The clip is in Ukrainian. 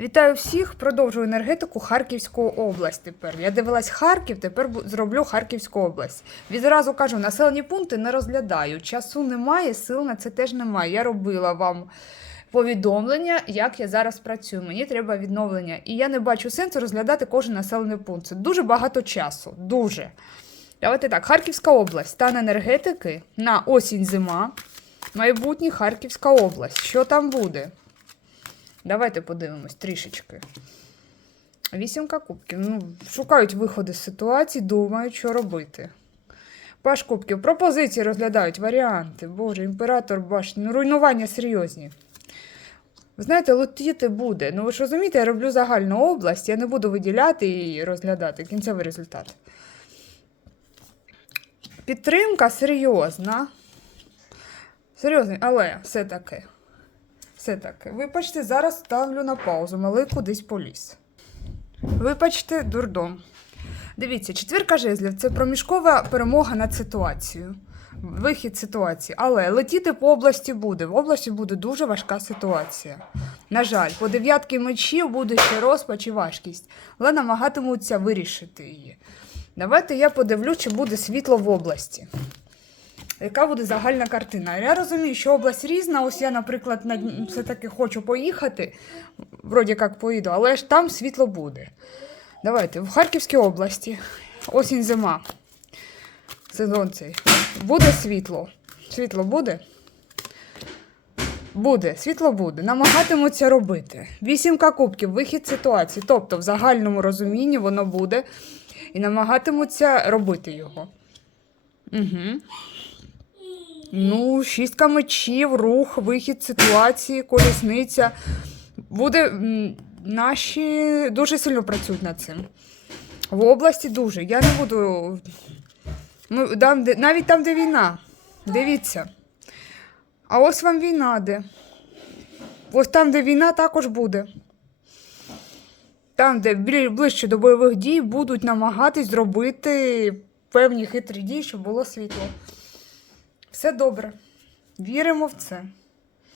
Вітаю всіх! Продовжую енергетику Харківську область. Тепер я дивилась Харків, тепер зроблю Харківську область. Відразу кажу, населені пункти не розглядаю. Часу немає, сил на це теж немає. Я робила вам повідомлення, як я зараз працюю. Мені треба відновлення. І я не бачу сенсу розглядати кожен населений пункт. Це дуже багато часу. Дуже. Давайте так, Харківська область, стан енергетики на осінь зима. Майбутнє Харківська область. Що там буде? Давайте подивимось трішечки. Вісімка кубків. Ну, шукають виходи з ситуації, думають, що робити. Паш кубків. Пропозиції розглядають, варіанти. Боже, імператор башні. Ну, руйнування серйозні. Знаєте, летіти буде. Ну ви ж розумієте, я роблю загальну область, я не буду виділяти і розглядати кінцевий результат. Підтримка серйозна. Серйозна, але все-таки. Все-таки. Вибачте, зараз ставлю на паузу. Малий кудись поліз. Вибачте, дурдом. Дивіться, четвірка жезлів це проміжкова перемога над ситуацією. Вихід ситуації. Але летіти по області буде. В області буде дуже важка ситуація. На жаль, по дев'ятки мечів буде ще розпач і важкість, але намагатимуться вирішити її. Давайте я подивлю, чи буде світло в області. Яка буде загальна картина? Я розумію, що область різна. Ось я, наприклад, на... Все-таки хочу поїхати, вроді як поїду, але ж там світло буде. Давайте, в Харківській області, осінь зима. Сезон цей. Буде світло. Світло буде? Буде, світло буде. Намагатимуться робити. Вісімка кубків, вихід ситуації. Тобто, в загальному розумінні воно буде. І намагатимуться робити його. Угу. Ну, шістка мечів, рух, вихід ситуації, колісниця. Буде. Наші дуже сильно працюють над цим. В області дуже. Я не буду. Ми, там, де, навіть там, де війна. Дивіться. А ось вам війна де. Ось там, де війна, також буде. Там, де ближче до бойових дій, будуть намагатись зробити певні хитрі дії, щоб було світло. Все добре. Віримо в це.